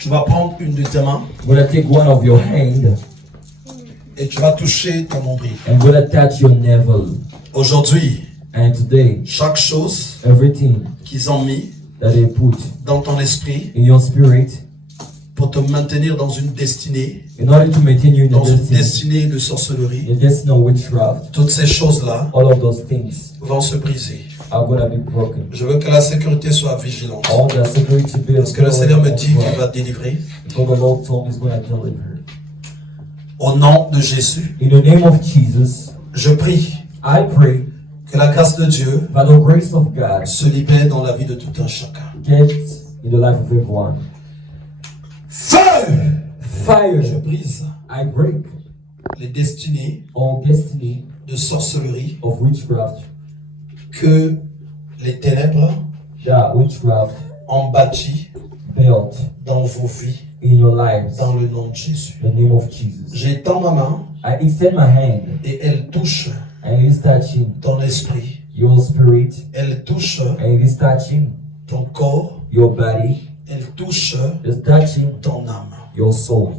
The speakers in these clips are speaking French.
Tu vas prendre une de tes mains You're gonna take one of your hand et tu vas toucher ton nombril. and you're gonna touch your navel. Aujourd'hui, And today, chaque chose everything qu'ils ont mis that they put dans ton esprit in your spirit pour te maintenir dans une destinée, in order to maintain you in dans the une destiny, destinée de sorcellerie, the destiny of witchcraft, toutes ces choses-là all of those things vont se briser. are gonna be broken. Je veux que la sécurité soit vigilante. All the security bills. Parce que le Seigneur me dit qu'il va te délivrer. Because the Lord told me He's gonna deliver. Au nom de Jésus, In the name of Jesus, je prie I pray que la grâce de Dieu that the grace of God se libère dans la vie de tout un chacun. gets in the life of everyone. Feu! Fire, Je brise I break les destinées all destiny de sorcellerie of witchcraft, que les ténèbres that witchcraft ont bâti built dans vos vies, in your lives. dans le nom de Jésus. In the name of Jesus. J'étends ma main I extend my hand et elle touche and it is touching ton esprit. your spirit Elle touche and it is touching ton corps. your body. Elle touche It's touching ton âme. your soul.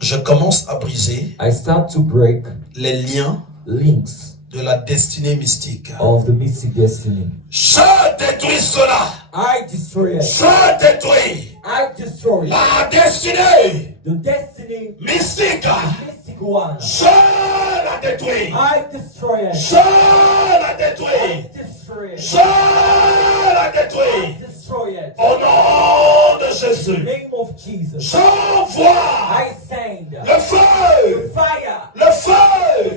Je commence à briser I start to break les liens links de la destinée mystique. of the mystic destiny. Je détruis cela. I destroy it. Je détruis I destroy it. la destinée The destiny mystique. mystic one. Je la détruis. I destroy it. Je la détruis. Destroy it. Je la détruis. Destroy it. Au nom de In the Jésus. name of Jesus. J'envoie I send le feu. fire. Le feu.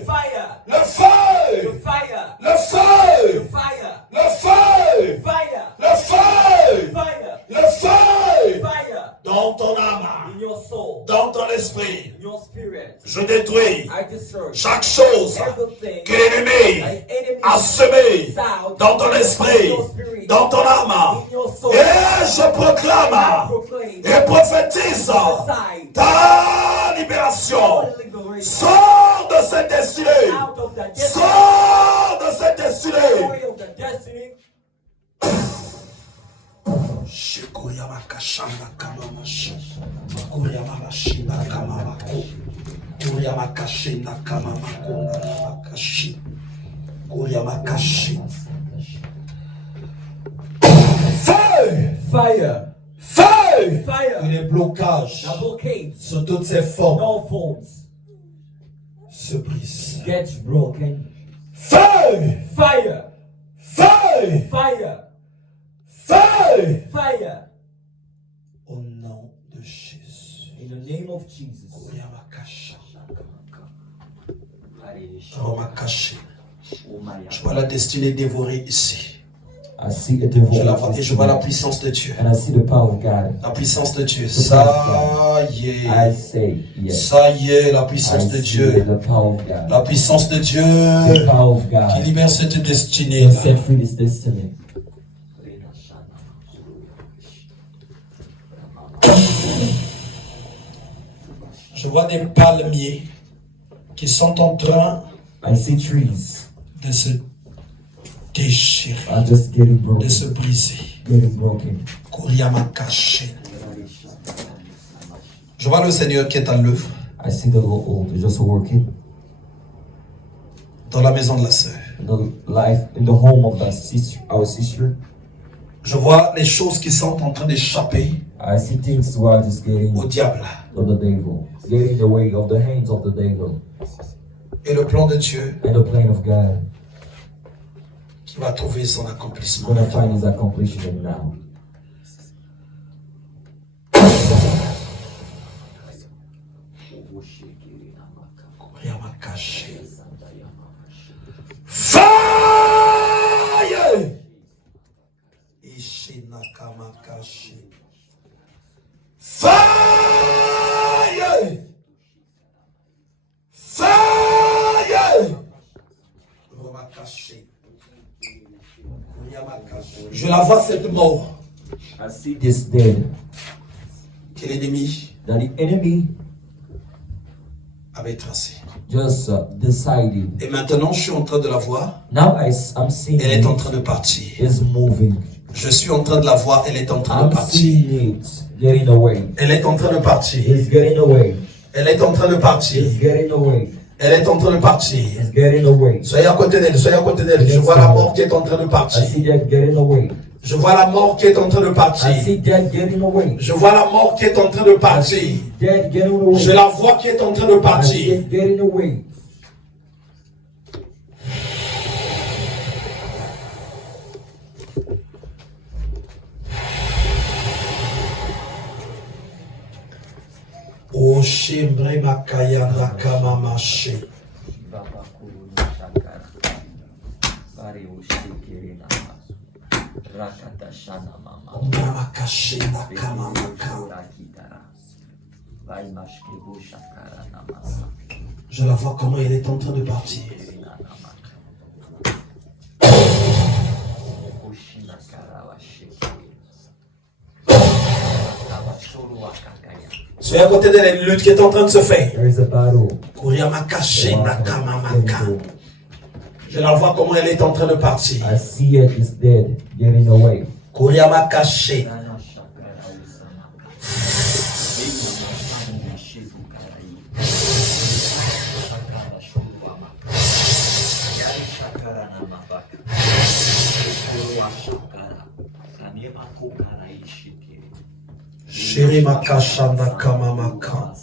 Fire. Le feu. Fire. Le feu. Fire. Le feu. Fire. Le feu. Fire. Le feu. Fire. Dans ton âme. In your soul. Dans ton esprit. In your spirit. Je détruis I destroy chaque chose everything que l'ennemi that enemy a semé sound dans ton esprit, in your spirit, dans ton âme. in your soul. Et je I proclame proclaim et prophétise prophesy ta libération. your liberation Sors de cette destinée. out of the destiny, Sors de cette destinée. story of the destiny. Shikoyama kashanda kamamashi. Koryama bashinda kamamako. Koryama kashinda kamamako. Kashi. Koryama kashi. Feu! Fire, Feu! fire, Que les blocages the blockades, sous toutes ces formes no forms, se brisent. get broken. Feu! Fire, Feu! fire, Feu! fire. Au nom de Jésus. In the name of Jesus. Koryama kashanda Roma caché. Je vois la destinée dévorée ici. I see a Je la devil vois et je vois la puissance de Dieu. and I see the power of God. La puissance de Dieu. Ça y I est. say yes. Ça y est, la I puissance de see Dieu. the power of God. La puissance de The Dieu power of qui God. libère cette destinée. And set free this destiny. Je vois des palmiers qui sont en train I see trees de se déchirer, are just getting broken, de se briser. getting broken. Koryama caché. Je vois le Seigneur qui est à l'œuvre I see the Lord just working dans la maison de la sœur. in the life, in the home of our sister. Je vois les choses qui sont en train d'échapper I see things who are just getting au diable. of the devil, getting in the way of the hands of the devil, Et le plan de Dieu and the plan of God. qui va trouver son accomplissement. Gonna find his accomplishment now. Koryama caché. Fire! Ishinakama caché. Fire! Fire! Roma caché. Koryama caché. Je la vois cette mort I see this dead que l'ennemi that the enemy avait tracée. just decided. Et maintenant, je suis en train de la voir. Now I'm seeing Elle est en it train de partir. is moving. Je suis en train de la voir, elle est en train de I'm partir. seeing it getting away. Elle est en train de partir. It's getting away. Elle est en train de partir. It's getting away. Elle est en train de partir. It's getting away. Soyez à côté d'elle, soyez à côté d'elle. Je vois la mort qui est en train de I partir. see that getting away. Je vois la mort qui est en train de I partir. see that getting away. Je vois la mort qui est en train de I partir. see that getting away. Je la vois qui est en train de I see partir. it getting away. Oh, Shembre Makaya Nakama Mashe. Namakashe Nakama Maka. Je la vois comment elle est en train de partir. Soyez à côté d'elle, une lutte qui est en train de se faire. There is a battle. Kuriamakashe Nakama Maka. Je la vois comment elle est en train de partir. I see it is dead, getting away. Kuriamakashe. Shirimakashanda Kamamaka.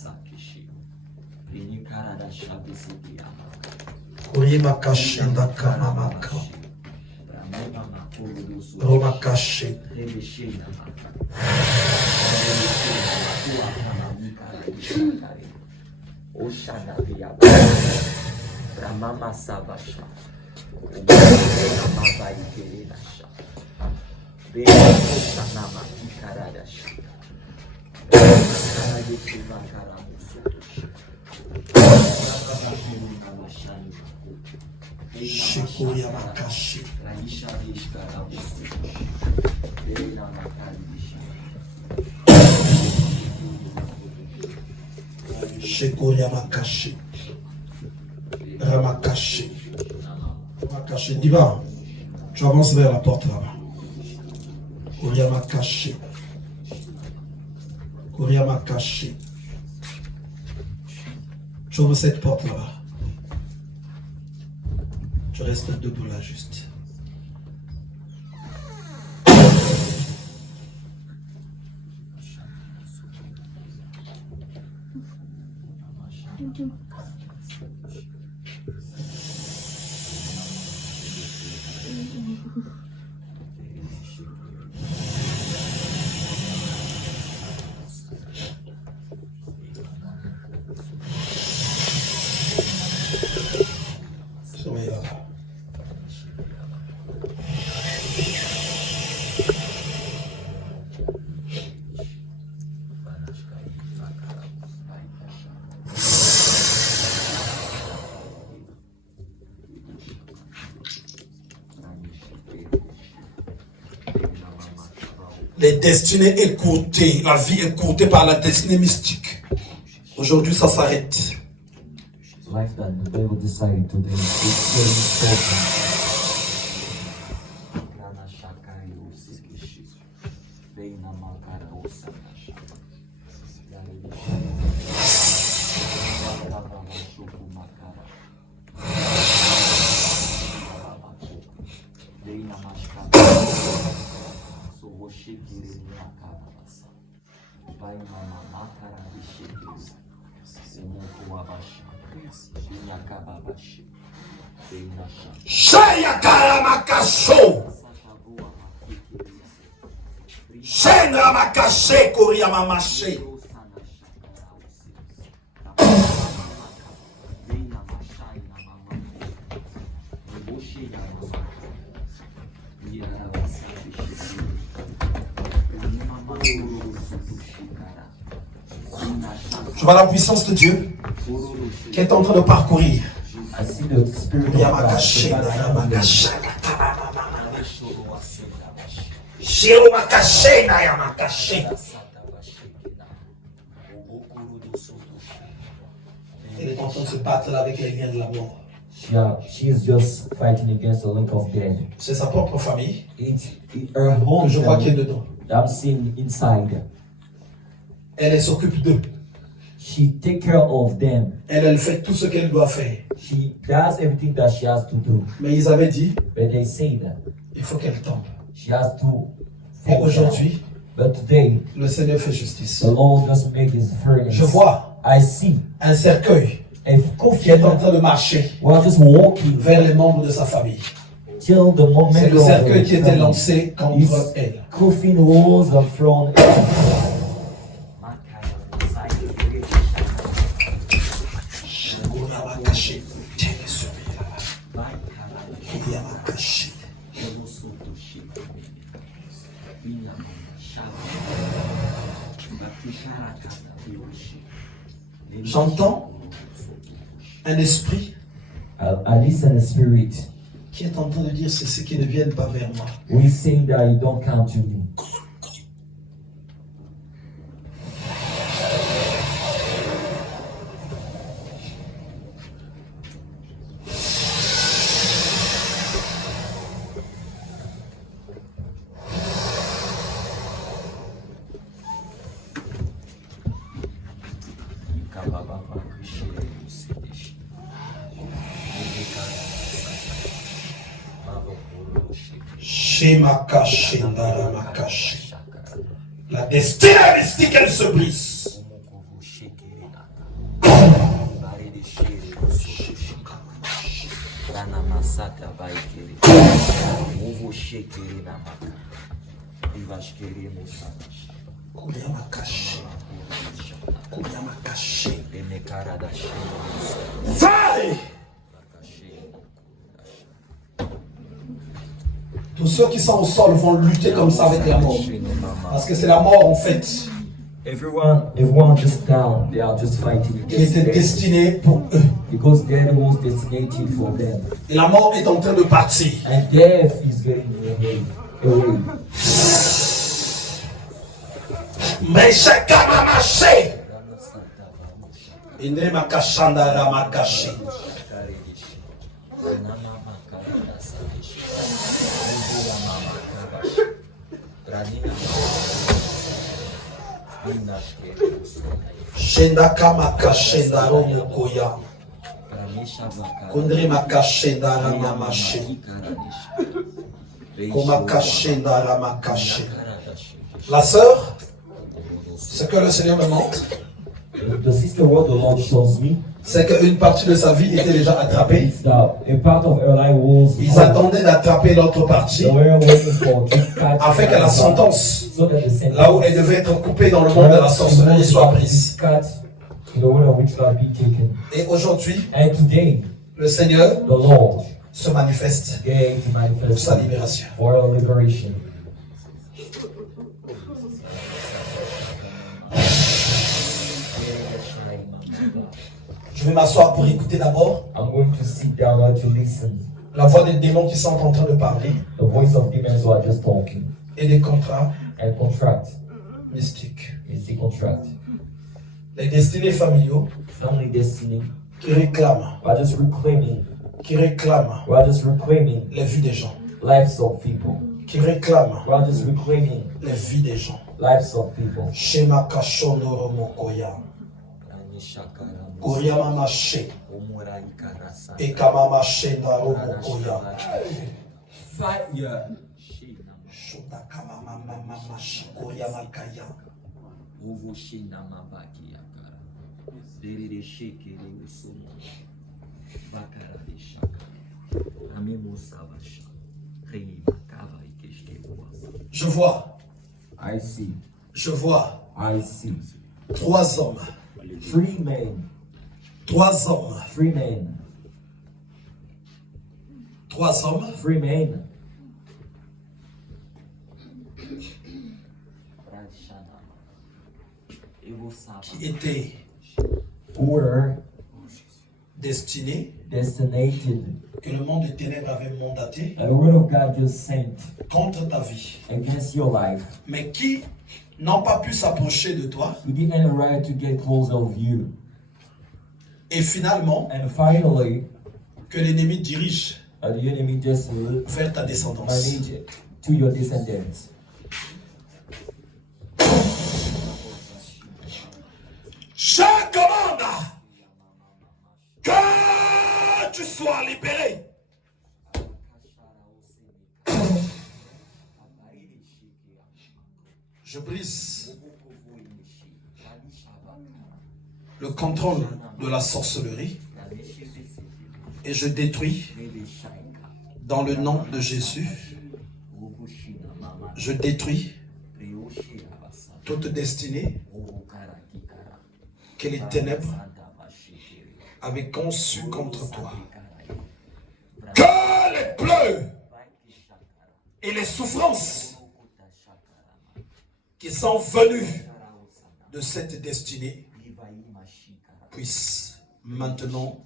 Kurimakashanda Kamamaka. Romakashi. Shikuya Makashi. Shikuya Makashi. Ramakashi. Ramakashi. Diva, tu avances vers la porte là-bas. Kuriamakashi. Kuriamakashi. Tu ouvres cette porte là-bas. Tu restes debout là juste. Soyez là. Les destinées écourtées, la vie écourtée par la destinée mystique. Aujourd'hui, ça s'arrête. Life that the devil decided today is getting shorter. Shaya Karamakasho. Shenra Makashe Kuriamamashe. Je vois la puissance de Dieu qui est en train de parcourir. I see the spirit of God. Yamakashe, Yamakashe, Shiromakashe, Yamakashe. Elle est en train de se battre là avec les liens de la mort. She is just fighting against the link of death. C'est sa propre famille. It's her home Je vois qu'il est family dedans. that I'm seeing inside. Elle s'occupe d'eux. She take care of them. Elle fait tout ce qu'elle doit faire. She does everything that she has to do. Mais ils avaient dit, But they say that il faut qu'elle tombe. she has to Et fall down. aujourd'hui, But today, le Seigneur fait justice. the Lord doesn't make his fairness. Je vois I see un cercueil a qui coffin est en train de marcher while just walking vers les membres de sa famille. till the moment C'est le of cercueil qui the était family. lancé contre His elle. coffin was thrown. J'entends un esprit I listen to spirit. qui est en train de dire c'est ceux qui ne viennent pas vers moi. We saying that you don't count to me. La destinée mystique, elle se brise. Faille! Tous ceux qui sont au sol vont lutter comme ça avec la mort. Parce que c'est la mort en fait Everyone just down. They are just fighting qui against était death. destinée pour eux. Because death was designated for them. Et la mort est en train de partir. And death is getting away. Mais chacun m'a marché. Ine makashanda la makashi. Shendaka makashenda romukoya. Kundri makashenda la mamashi. Komakashenda la makashi. La sœur, ce que le Seigneur me montre, The sister, what the Lord shows me, c'est qu'une partie de sa vie était déjà attrapée. is that a part of her life was Ils attendaient d'attraper l'autre partie they were waiting for to catch afin que la sentence, so that the sentence là où elle devait être coupée dans le monde de la sorcellerie, soit prise. cut to the way of which shall be taken. Et aujourd'hui, And today, le Seigneur the Lord se manifeste gave to pour manifest sa libération. for our liberation. Je vais m'asseoir pour écouter d'abord I'm going to sit down now to listen. la voix des démons qui sont en train de parler The voice of demons who are just talking et des contrats and contract. mystiques. It's the contract. Les destinés familiaux Family destiny. qui réclament, We're just reclaiming. We're les vies des gens, Lives of people. qui réclament We're just reclaiming les vies des gens. lives of people. Shema Kashono Mokoya, Koryama Mache, Ekama Shenda Romokoya, Fire. Shotakama Mama Mashi, Koryama Kaya. Je vois, I see. je vois I see. 3 hommes, 3 men. 3 hommes, 3 men. 3 hommes 3 men. qui étaient Who were destinés, destinated. que le monde des ténèbres avait mandaté And the word of God just sent contre ta vie, against your life. mais qui n'ont pas pu s'approcher de toi. You didn't have a right to get close of you. Et finalement, And finally, Que l'ennemi dirige And the enemy just will vers ta descendance. manage to your descendants. Je commande que tu sois libéré. Je brise le contrôle de la sorcellerie et je détruis dans le nom de Jésus. Je détruis toute destinée que les ténèbres avaient conçue contre toi. Que les pleurs et les souffrances qui sont venues de cette destinée puissent maintenant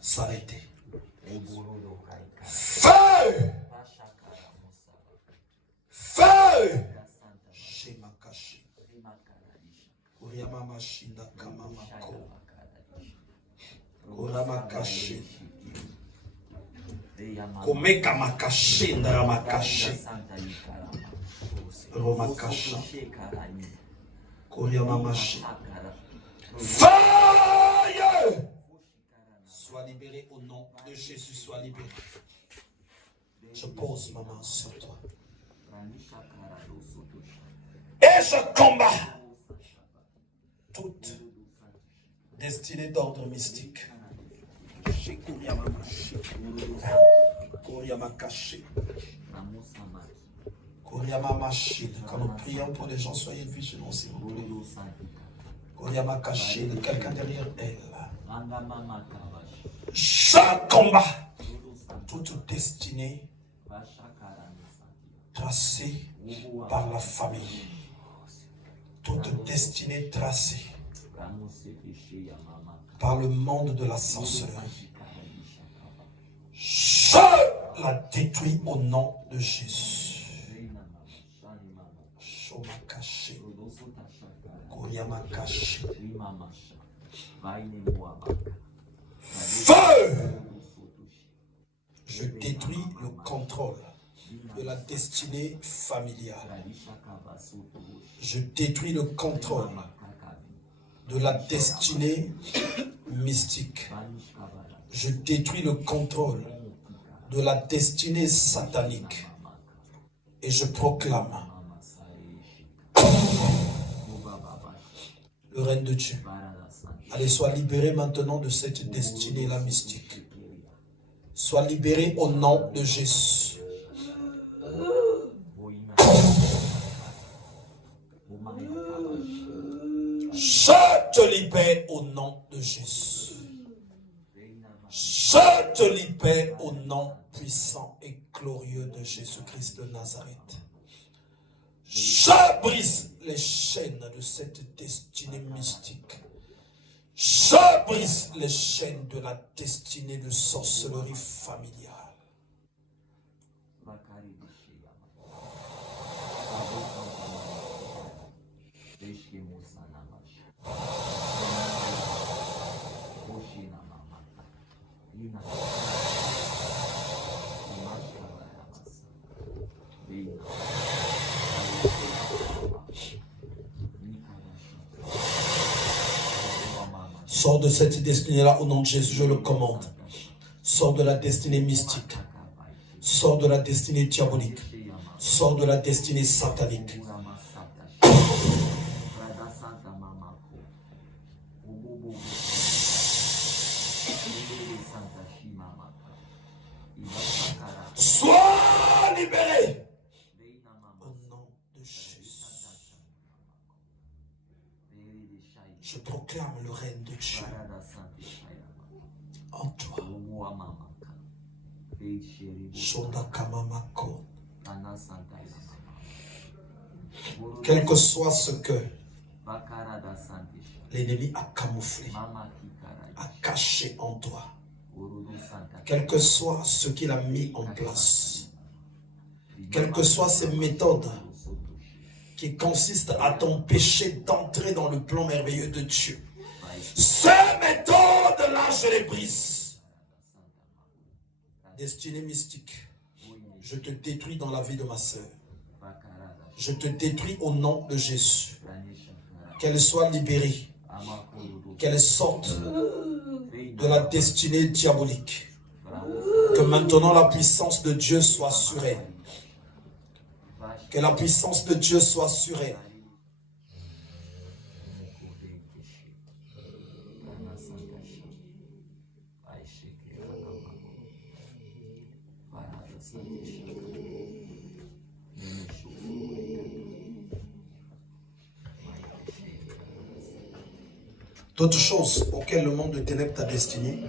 s'arrêter. Feu! Feu! Shemakashi. Uriamamashinda kamamako. Uramakashi. Komeka makashinda ramakashi. Romakasha. Kuriamamashi. Fire! Sois libéré au nom de Jésus, sois libéré. Je pose ma main sur toi. Et je combats toute destinée d'ordre mystique. Quand nous prions pour les gens, soyez vigilants s'il vous plaît. Quelqu'un derrière elle. Je combats toute destinée tracée par la famille. Toute destinée tracée par le monde de la sorcellerie. Je la détruis au nom de Jésus. Feu! Je détruis le contrôle de la destinée familiale. Je détruis le contrôle de la destinée mystique. Je détruis le contrôle de la destinée satanique. Et je proclame le règne de Dieu. Allez, sois libéré maintenant de cette destinée-là mystique. Sois libéré au nom de Jésus. Je te libère au nom de Jésus. Je te libère au nom puissant et glorieux de Jésus-Christ de Nazareth. Je brise les chaînes de cette destinée mystique. Je brise les chaînes de la destinée de sorcellerie familiale. Sors de cette destinée-là au nom de Jésus, je le commande. Sors de la destinée mystique. Sors de la destinée diabolique. Sors de la destinée satanique. Sois libéré au nom de Jésus. Je proclame le règne de Dieu en toi. Quel que soit ce que l'ennemi a camouflé, a caché en toi, quel que soit ce qu'il a mis en place, quelles que soient ces méthodes qui consistent à t'empêcher d'entrer dans le plan merveilleux de Dieu, ces méthodes-là, je les brise. Destinée mystique, je te détruis dans la vie de ma sœur. Je te détruis au nom de Jésus. Qu'elle soit libérée. Qu'elle sorte de la destinée diabolique. Que maintenant la puissance de Dieu soit sur elle. Que la puissance de Dieu soit sur elle. D'autres choses auxquelles le monde de ténèbres t'a destiné,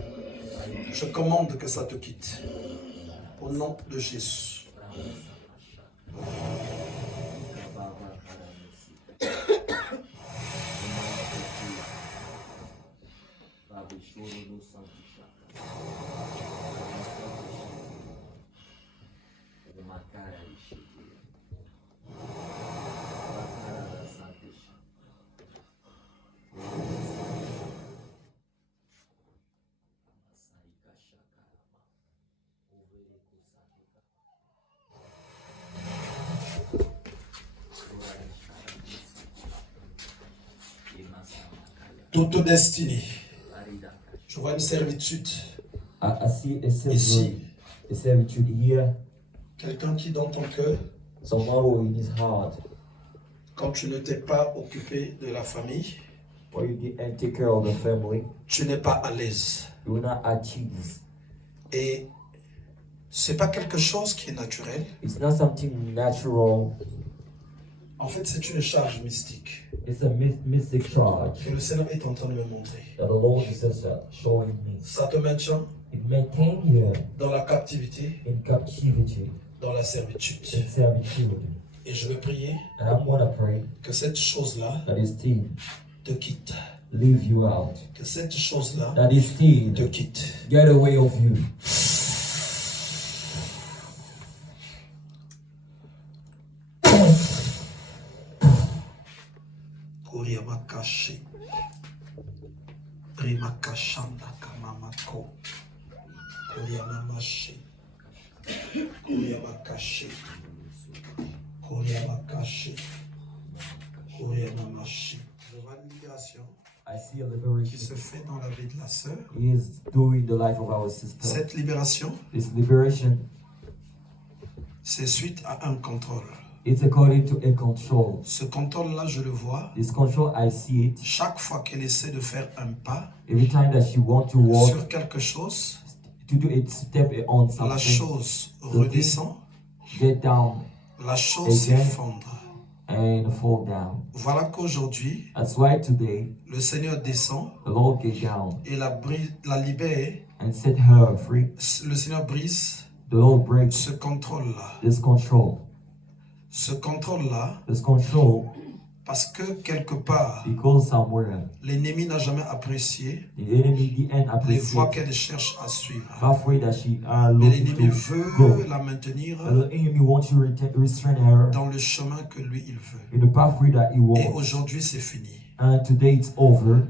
je commande que ça te quitte. Au nom de Jésus. Toute destinée. Je vois une servitude. Ici. Quelqu'un qui dans ton cœur, quand tu ne t'es pas occupé de la famille, tu n'es pas à l'aise. Et c'est pas quelque chose qui est naturel. En fait, c'est une charge mystique. Que le Seigneur est en train de me montrer. Ça te maintient dans la captivité, dans la servitude. Et je veux prier que cette chose-là te quitte. Que cette chose-là te quitte. Get away of you. Kuriamakashi. Primakashanda kamamako. Kuriamamashi. Kuriamakashi. Kuriamakashi. Kuriamamashi. Je vois une libération. I see a liberation Qui se fait dans la vie de la sœur. is doing the life of our sister. Cette libération, This liberation, c'est suite à un contrôle. it's according to a control. Ce contrôle-là, je le vois. This control, I see it. Chaque fois qu'elle essaie de faire un pas Every time that she wants to walk, sur quelque chose, to do a step on la something, chose redescend, get down la chose s'effondre. and fall down. Voilà qu'aujourd'hui, That's why today, le Seigneur descend the Lord get down et la libère. and set her free. Le Seigneur brise The Lord breaks ce contrôle-là. this control. Ce contrôle-là, This control, parce que quelque part, because somewhere, l'ennemi n'a jamais apprécié the enemy didn't les voies appreciate qu'elle cherche à suivre. halfway that she Mais looking l'ennemi to veut go. la maintenir The enemy wants to restrain her dans le chemin que lui il veut. in the pathway that he Et wants. aujourd'hui c'est fini. And today it's over.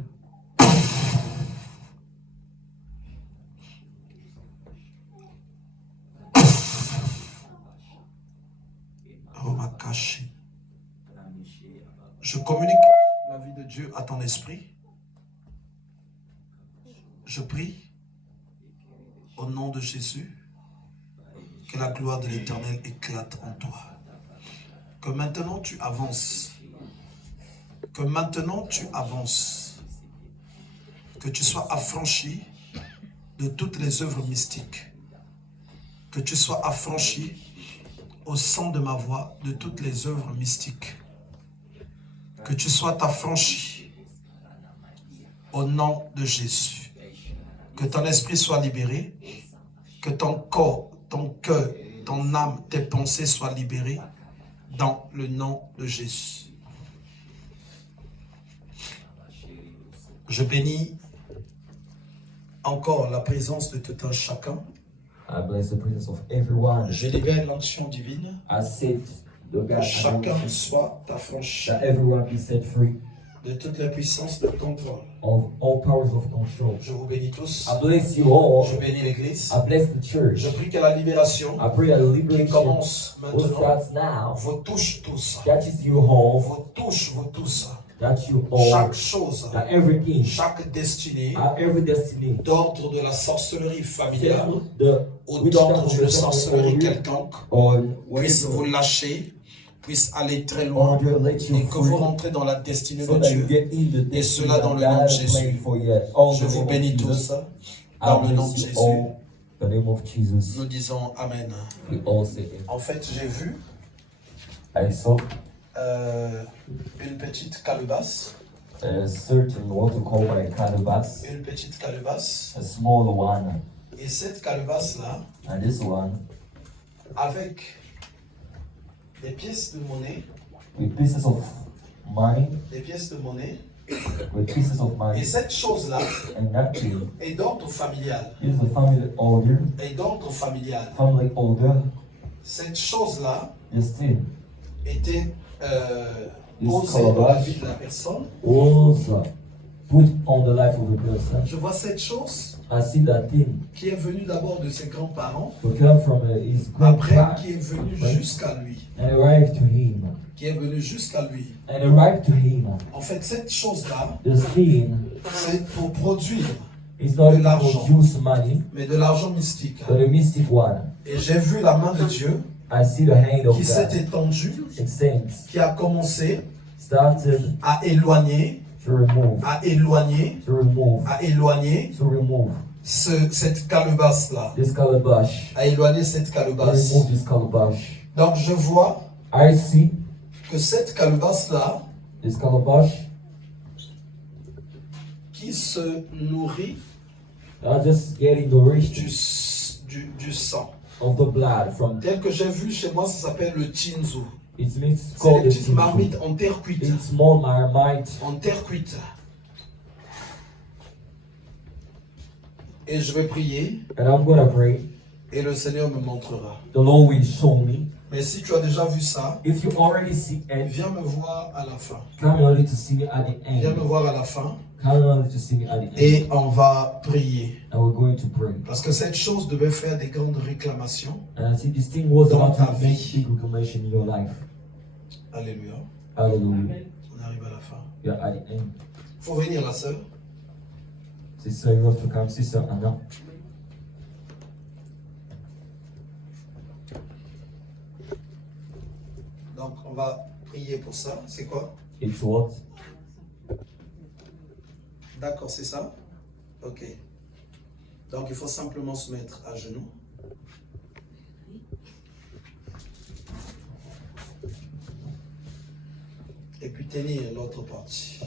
Je communique la vie de Dieu à ton esprit. Je prie au nom de Jésus que la gloire de l'Éternel éclate en toi. Que maintenant tu avances. Que maintenant tu avances. Que tu sois affranchi de toutes les œuvres mystiques. Que tu sois affranchi au son de ma voix de toutes les œuvres mystiques. Que tu sois affranchi au nom de Jésus. Que ton esprit soit libéré. Que ton corps, ton cœur, ton âme, tes pensées soient libérées dans le nom de Jésus. Je bénis encore la présence de tout un chacun. I bless the presence of everyone. Je libère l'action divine. I said, the Que God chacun soit affranchi. that everyone be set free. de toutes les puissances de contrôle. of all powers of control. Je vous bénis tous. I bless you all. Je bénis l'Église. I bless the church. Je prie que la libération I pray that qui liberation commence will maintenant start now. vous touche tous. Catches you all. Vous touche vous tous. That you all. Chaque chose, That everything. chaque destinée Every destiny. d'ordre de la sorcellerie familiale The ou d'ordre d'une sorcellerie quelconque puisse vous lâcher, puisse aller très loin et que vous rentrez dans la destinée de Dieu. Et cela dans le nom de Jésus. Je vous bénis tous dans le nom de Jésus. Nous disons Amen. En fait, j'ai vu une petite calebasse. Une petite calebasse. A small one. Et cette calebasse-là, And this one, avec des pièces de monnaie, with pieces of money, des pièces de monnaie, with pieces of et money, cette chose-là and that thing est d'ordre familial. is the family order. Est d'ordre familial. Family order. Cette chose-là This thing était posée dans la vie de la personne. was put on the life of a person. Je vois cette chose I see that thing qui est venue d'abord de ses grands-parents, will come from his après grandpa qui est venue jusqu'à lui. and arrive to him. Qui est venue jusqu'à lui. And arrive to him. En fait, cette chose-là, This thing c'est pour produire is not de l'argent, to produce money, mais de l'argent mystique. but a mystic one. Et j'ai vu la main de Dieu I see the hand of qui s'est God étendue, extends, qui a commencé started à éloigner, to remove, à éloigner, to remove, à éloigner to remove cette calebasse-là, this calabash, à éloigner cette to calebasse. remove this calabash. Donc je vois I see que cette calebasse-là, this calabash qui se nourrit are just getting nourished du sang. of the blood from. Tel que j'ai vu chez moi, ça s'appelle le tinzu. It's means C'est called des the petites tinzu. marmites en terre cuite. It's small marmite. En terre cuite. Et je vais prier And I'm gonna pray. et le Seigneur me montrera. The Lord will show me. Mais si tu as déjà vu ça, If you already see it, viens me voir à la fin. come only to see me at the Viens me end. voir à la fin Come only to see me at the end. et on va prier. And we're going to pray. Parce que cette chose devait faire des grandes réclamations. And I see this thing was Dans about ta to vie. make big reclamation in your life. Alléluia. Hallelujah. On arrive à la fin. You're at the end. Faut venir la sœur. Sister, you have to come. Sister Anna. Donc on va prier pour ça. C'est quoi? It's what? D'accord, c'est ça? Ok. Donc il faut simplement se mettre à genoux. Et puis tenir l'autre partie.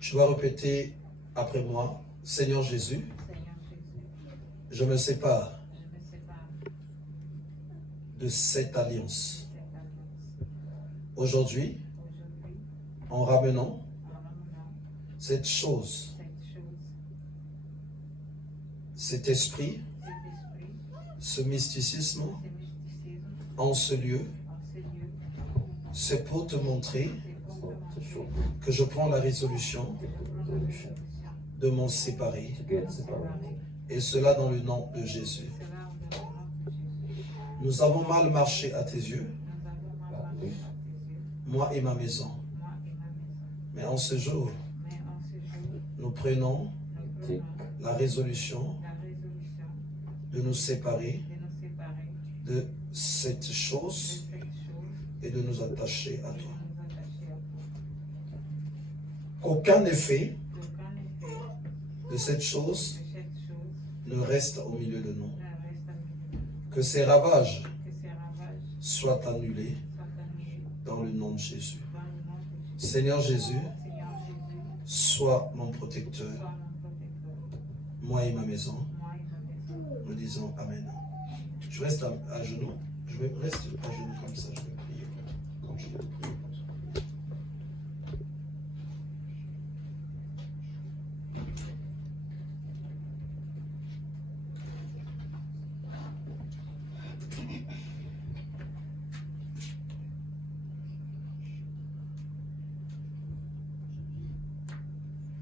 Je vais répéter après moi. Seigneur Jésus, je me sépare de cette alliance. Aujourd'hui, en ramenant cette chose, cet esprit, ce mysticisme en ce lieu, c'est pour te montrer que je prends la résolution de m'en séparer. Et cela dans le nom de Jésus. Nous avons mal marché à tes yeux, moi et ma maison. Mais en ce jour, nous prenons la résolution de nous séparer de cette chose et de nous attacher à toi. Qu'aucun effet de cette chose ne reste au milieu de nous. Que ces ravages soient annulés dans le nom de Jésus. Seigneur Jésus, sois mon protecteur, moi et ma maison. Nous disons Amen. Je reste à genoux. Je vais rester à genoux comme ça. Je vais prier comme je vais prier.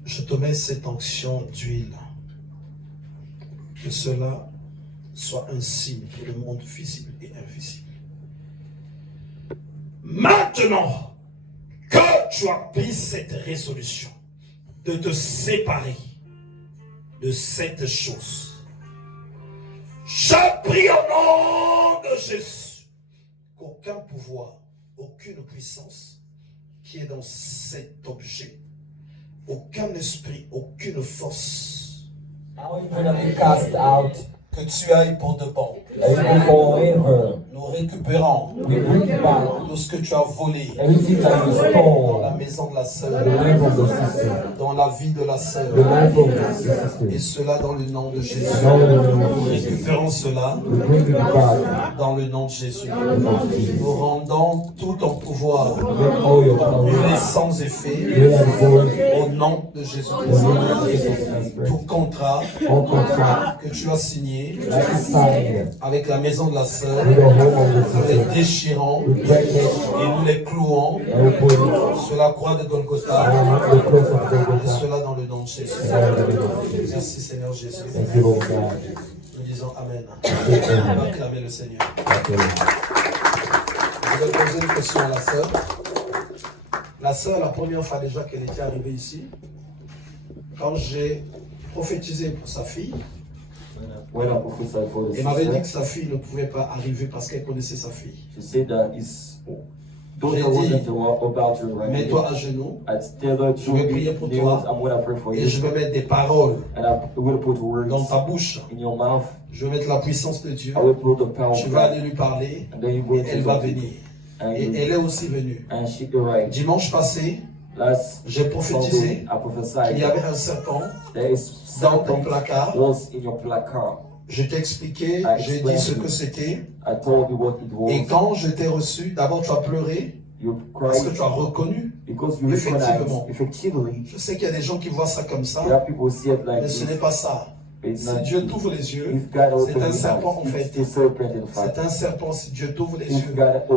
je te mets cette onction d'huile. Que cela soit un signe pour le monde visible et invisible. Maintenant que tu as pris cette résolution de te séparer de cette chose, je prie au nom de Jésus qu'aucun pouvoir, aucune puissance qui est dans cet objet, aucun esprit, aucune force, que tu ailles pour de bon. Nous récupérons tout ce que tu as volé dans la maison de la sœur, dans la vie de la sœur, et cela dans le nom de Jésus. Nous récupérons cela dans le nom de Jésus. Nous rendons tout ton pouvoir sans effet au nom de Jésus-Christ. Tout contrat que tu as signé avec la maison de la sœur, nous les déchirons et nous les clouons sur la croix de Golgotha, et cela dans le nom de Jésus. Merci Seigneur Jésus. Nous disons Amen. On va acclamer le Seigneur. Je vais poser une question à la sœur. La sœur, la première fois déjà qu'elle était arrivée ici, quand j'ai prophétisé pour sa fille, elle m'avait dit que sa fille ne pouvait pas arriver parce qu'elle connaissait sa fille. J'ai dit, mets-toi à genoux, je vais prier pour toi et je vais mettre des paroles dans ta bouche. Je vais mettre la puissance de Dieu. Tu vas aller lui parler et elle va venir. Et elle est aussi venue. Dimanche passé, j'ai prophétisé qu'il y avait un serpent dans ton placard. Je t'ai expliqué, j'ai dit ce que c'était. Et quand je t'ai reçu, d'abord tu as pleuré parce que tu as reconnu. Effectivement. Je sais qu'il y a des gens qui voient ça comme ça, mais ce n'est pas ça. Si Dieu t'ouvre les yeux, c'est un serpent en fait. C'est un serpent, si Dieu t'ouvre les yeux,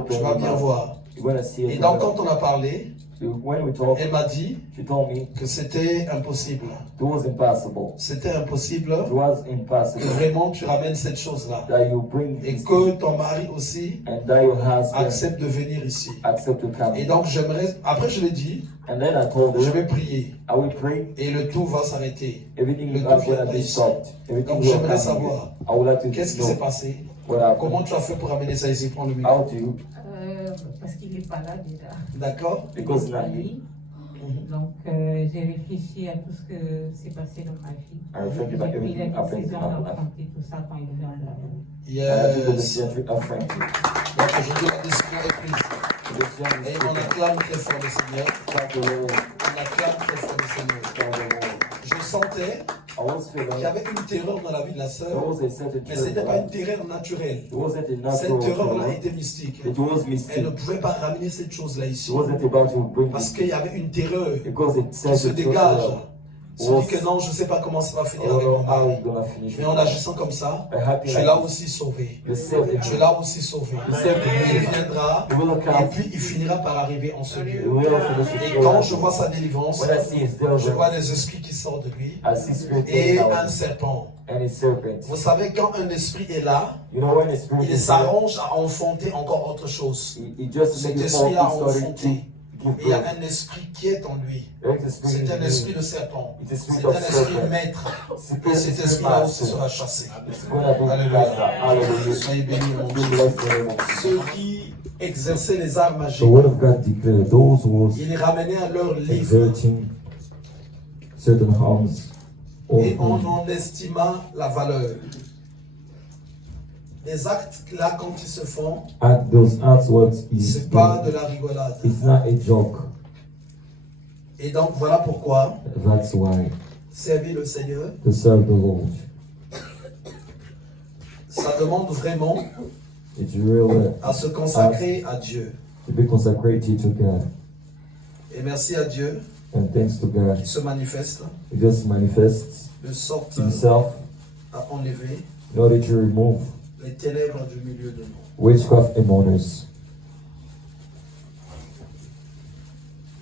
tu vas bien voir. Et donc quand on a parlé, elle m'a dit que c'était impossible. C'était impossible que vraiment tu ramènes cette chose-là. Et que ton mari aussi accepte de venir ici. Et donc j'aimerais, après je l'ai dit, je vais prier. Et le tout va s'arrêter. Le tout viendra ici. Donc j'aimerais savoir, qu'est-ce qui s'est passé? Comment tu as fait pour amener ça ici? Prends le micro. Parce qu'il n'est pas là déjà. D'accord. Donc j'ai réfléchi à tout ce que s'est passé dans ma vie. J'ai pris la décision d'affronter tout ça quand il viendra. Yes. Donc aujourd'hui la décision est prise. Et on acclame très fort le Seigneur. On acclame très fort le Seigneur. Je sentais qu'il y avait une terreur dans la vie de la sœur, mais ce n'était pas une terreur naturelle. Cette terreur-là était mystique. Elle ne pouvait pas ramener cette chose-là ici. Parce qu'il y avait une terreur qui se dégage. On dit que non, je ne sais pas comment ça va finir avec mon mari. Mais en agissant comme ça, tu es là aussi sauvé. Tu es là aussi sauvé. Il viendra et puis il finira par arriver en ce lieu. Et quand je vois sa délivrance, je vois des esprits qui sortent de lui et un serpent. Vous savez, quand un esprit est là, il s'arrange à enfanter encore autre chose. Cet esprit-là a enfanté. Et il y a un esprit qui est en lui. C'est un esprit de serpent. C'est un esprit maître. Et cet esprit-là aussi sera chassé. Alléluia. Soyez bénis, mon Dieu. Ceux qui exerçaient les arts magiques, ils les ramenaient à leur livre. Et on en estima la valeur. Les actes là, quand ils se font, c'est pas de la rigolade. Et donc voilà pourquoi servir le Seigneur, ça demande vraiment à se consacrer à Dieu. Et merci à Dieu qui se manifeste de sorte à enlever les ténèbres du milieu de nous.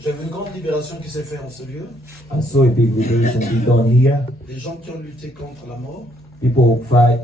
J'ai vu une grande libération qui s'est faite en ce lieu. I saw a big liberation be done here. Des gens qui ont lutté contre la mort. People who fought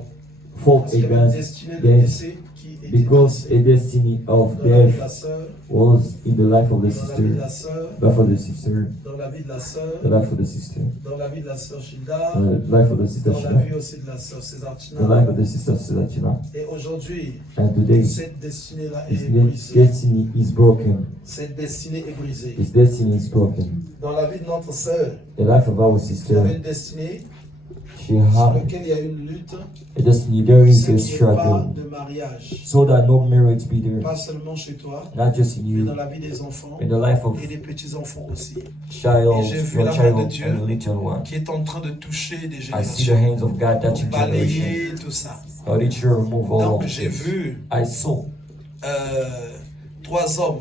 Parce qu'il y avait une against destinée de death décès qui était because a placée destiny of dans la vie de death la sœur, was in the life of the dans la vie de sister, la sœur, life of the sister, dans la vie de la sœur, the life of the sister, dans la vie de la sœur Gilda, the life of the sister dans la Shina, vie aussi de la sœur the Césartina. life of the sister Sedachina. Et aujourd'hui, And today, cette destinée-là est his brisée. destiny is broken. Cette destinée est brisée. His destiny is broken. Dans la vie de notre sœur, The life of our il y avait sister, une destinée she sur had laquelle il y a eu une lutte. a destiny. There is Ce a n'est pas struggle, de mariage. so that no marriage be there, Pas seulement chez toi, not just in mais dans you, la vie des enfants in the life of et des petits-enfants aussi. child, Et j'ai vu your la main child de and Dieu the little one. qui est en train de toucher des I see the générations. hands of God touching Pour generation. balayer tout ça. How did you remove all Donc of j'ai this? vu I saw 3 hommes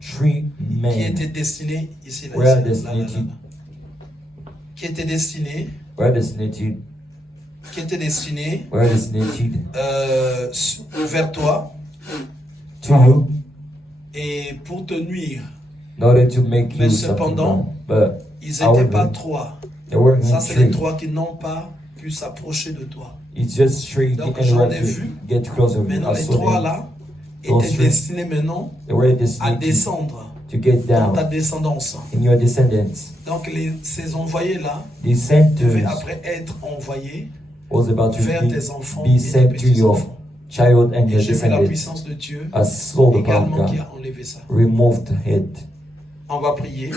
3 qui men étaient destinés ici, là, were ici, là, là, designated, qui étaient destinés, were designated, qui étaient destinés were designated vers toi to you et pour te nuire. in order to make Mais you something cependant, wrong. But Ils n'étaient pas however, 3. there were Ça, c'est les 3. 3 qui n'ont pas pu s'approcher de toi. It's just 3 Donc, and j'en ai right vu. to get closer. Maintenant, I les saw 3 them. là Those étaient three. destinés maintenant They were à designated descendre to get dans ta down descendance. in your descendants. Donc, ces envoyés-là The sent devaient après être envoyés was about to vers tes enfants be et tes sent to your petits-enfants. child and Et your j'ai vu la descendants. puissance de Dieu I saw the power of également qui God a enlevé ça. removed it. On va prier.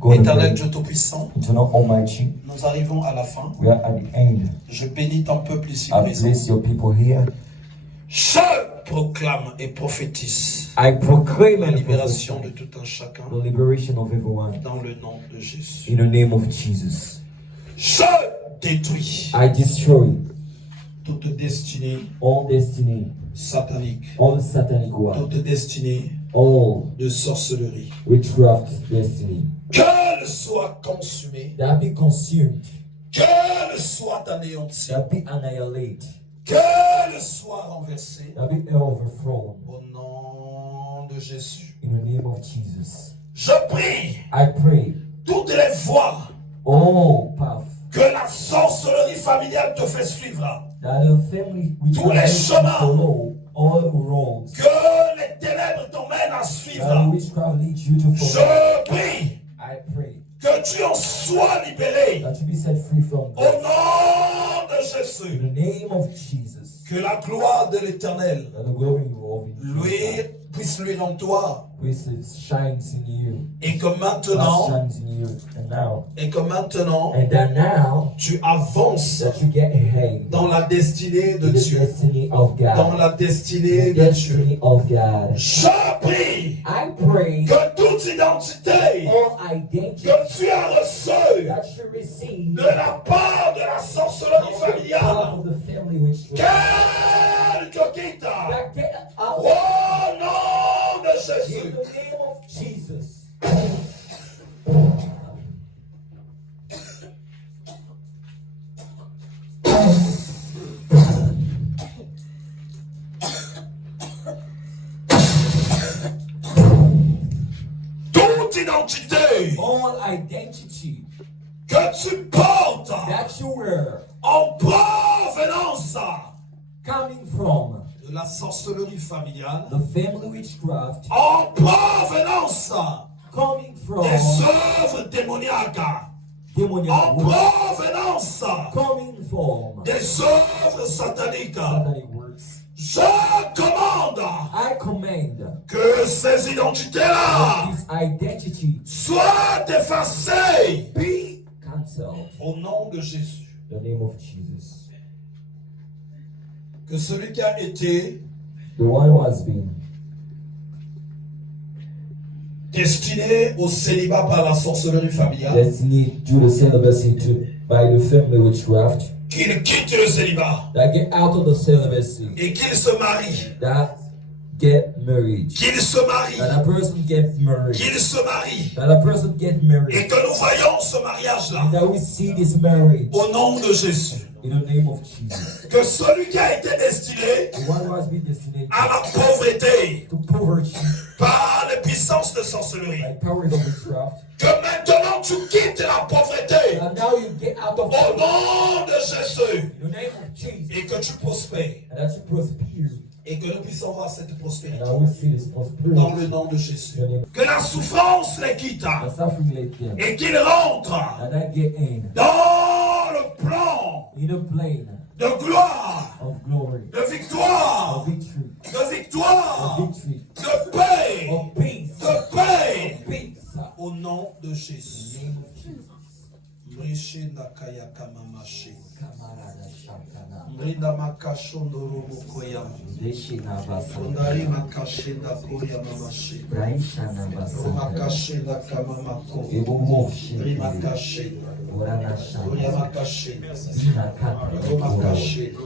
Go to Éternel pray. Dieu Tout-Puissant, Eternal Almighty, nous arrivons à la fin. we are at the end. Je bénis ton peuple ici I présent. bless your people here. Je proclame et prophétise I proclaim la and libération de prophesy tout un chacun the liberation of everyone dans le nom de Jésus. in the name of Jesus. Je détruis I destroy toute destinée all destiny, satanique, all satanic work, toute destinée all de sorcellerie. witchcraft destiny Qu'elle soit consumée, that be consumed, qu'elle soit anéantie, that be annihilated, qu'elle soit renversée that be overthrown au nom de Jésus. in the name of Jesus. Je prie I pray toutes les voies all paths que la sorcellerie familiale te fait suivre, that the family which tous are les made to chemins, follow, all roads que les ténèbres t'emmènent à that suivre. witchcraft leads you to follow. Je prie I pray que tu en sois libéré that you be set free from au death. nom de In Jésus. the name of Jesus, Que la gloire de l'Éternel that the glory of puisse luire en toi which shines in you, et que that maintenant, shines in you, and now, that now, tu avances that you get ahead dans la destinée de in the Dieu. destiny of God, Dans la destinée the de Dieu. destiny of God. Je prie I pray que toute identité all identity que tu as reçue that you receive de la part de la sorcellerie from the familiale, part of the family which qu'elle te quitte that get out au nom de in Jésus. the name of Jesus. Toute identité All identity que tu portes that you were en provenance coming from de la sorcellerie familiale, the family witchcraft, en provenance coming from des œuvres démoniaques, en demoniac works, provenance coming from des œuvres sataniques. satanic works. Je commande I command que ces identités-là this identity soient effacées be cancelled au nom de Jésus. in the name of Jesus. Que celui qui a été The one who has been destiné au célibat par la sorcellerie familiale, destined to the celibacy by the family witchcraft, qu'il quitte le célibat that get out of the celibacy, et qu'il se marie, that get married, qu'il se marie, that a person gets married, qu'il se marie, that a person get et married, que nous voyons ce mariage-là and that we see this marriage au nom de Jésus. in the name of Jesus. Que celui qui a été destiné The one who has been destined à la pauvreté to poverty par les puissances puissance de sorcellerie. like powers of witchcraft. Que maintenant tu quittes la pauvreté And now you get out of au nom de Jésus in the name of Jesus. et que tu prospères And that you prosper. et que nous puissions voir cette prospérité And I will see this prosperity. dans le nom de Jésus. Que la souffrance les quitte And suffering let them. et qu'ils rentrent And I get in dans le plan a plane de gloire, of glory, de victoire, of victory, de victoire, of victory, de paix, of peace, de paix, of peace. au nom de Jésus. In the name of Jesus. Mrishe nakaya kamamashi. Kamarada Shakana. Mrinda makashondoro mokoya. Deshina Fondari Basaka. makashenda koya mamashi. Braishana Basaka. Makashenda kamamako. Ebo Moshi. Rimakashenda. Orana Koya Shana. makashenda. Zina Kata. Romakashenda.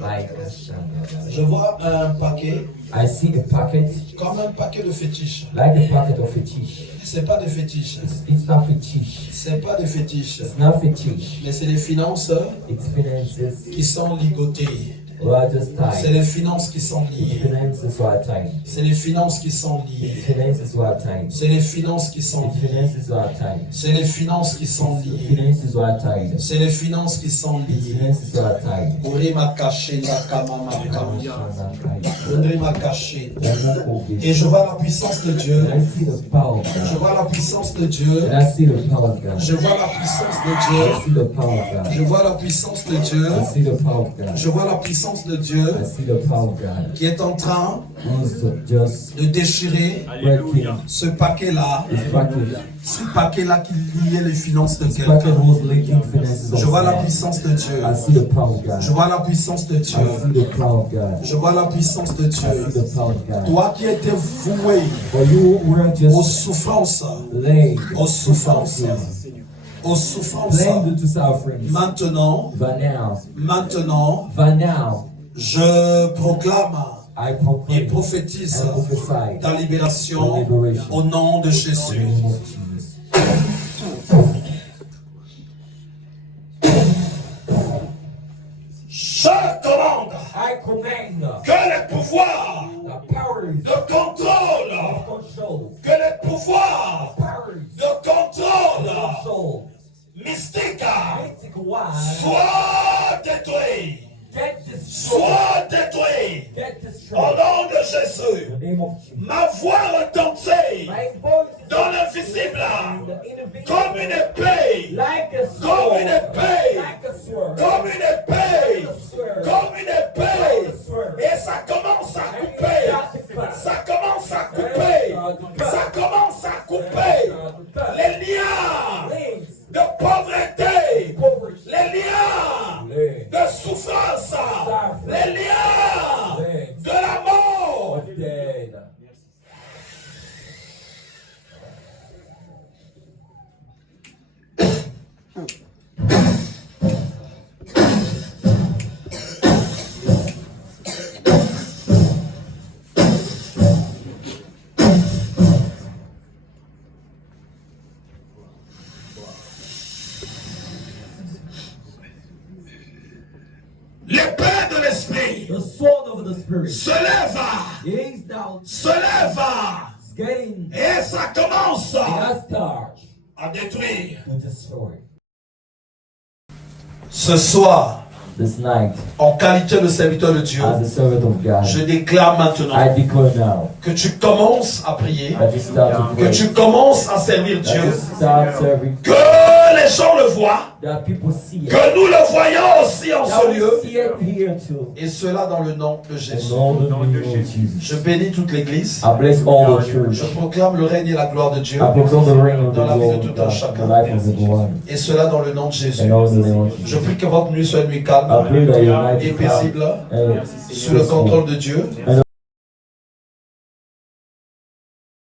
Baikashana. Je vois un paquet, I see a packet, comme un paquet de fétiches. like a packet of fetish. C'est pas des fétiches. It's not fetish. C'est pas des fétiches. It's not fetish. Mais c'est des finances It's finances qui sont ligotées. who are just C'est tied. les finances qui sont It's liées. finances who are tied. C'est les finances qui sont It's liées. finances who are tied. C'est les finances qui sont It's liées. finances who are tied. C'est les finances qui sont It's liées. finances who are tied. C'est les finances qui sont It's liées. finances who are tied. Orima caché la kamama kamya. Orima caché. Et And je vois la puissance de Dieu. I see the power of Je God. vois la puissance de Dieu. And I see the power of God. Je vois la puissance de I Dieu. see the power of God. Je vois la puissance de Dieu. I see the power of God. Je vois la puissance de Dieu I see the power of God. qui est en train Who's just de déchirer breaking ce paquet-là. this package. Ce paquet-là qui liait les finances de This packet quelqu'un. was linking finances Je of vois la God. puissance de Dieu. I see the power of God. Je vois la puissance de I Dieu. see the power of God. Je vois la puissance de I see Dieu. the power of God. Toi qui étais voué For you were aux just souffrances, laid aux souffrances, aux souffrances. blamed to sufferings. Maintenant, But now, je proclame I et proclaim prophétise and prophesy ta libération liberation au nom de in the Jésus. name of Jesus. Je commande I command que les pouvoirs the powers de contrôle, of control, que les pouvoirs powers de contrôle of control, mystique basic wise, soient détruits. get destroyed. Sois détruit Get au destroyed. nom de Jésus. In the name of Jesus. Ma voix retentit My voice dans l'invisible in the invisible, comme une épée, like a comme sword, une épée, like a sword, comme une épée, like a sword, comme une like épée. a sword. Et ça commence à couper. Ça commence à couper. Ça commence à couper les liens Legs, de pauvreté, poverty, les liens legs, de souffrance, les liens de la mort. of dead. L'épée de l'esprit The sword of the spirit se lève, is down, se lève, it's getting et ça commence a start à détruire. to destroy. Ce soir, This night, en qualité de serviteur de Dieu, as a servant of God, je déclare maintenant I declare now que tu commences à prier, that you start to que pray, tu commences à servir that Dieu, you start serving, que les gens le voient, that people see it, que nous le voyons aussi en that ce we lieu, see it here too. et cela dans le nom de In Jésus. all the name of Jesus. Je bénis toute l'église, I bless all the je church. proclame le règne et la gloire de Dieu, I proclaim the reign of the dans la vie de Lord, tout un the chacun, life of everyone. et cela dans le nom de Jésus. In all the name of Je Jesus. prie que votre nuit soit une nuit I calme pray that your et night is paisible, calm and sous le contrôle de Dieu, and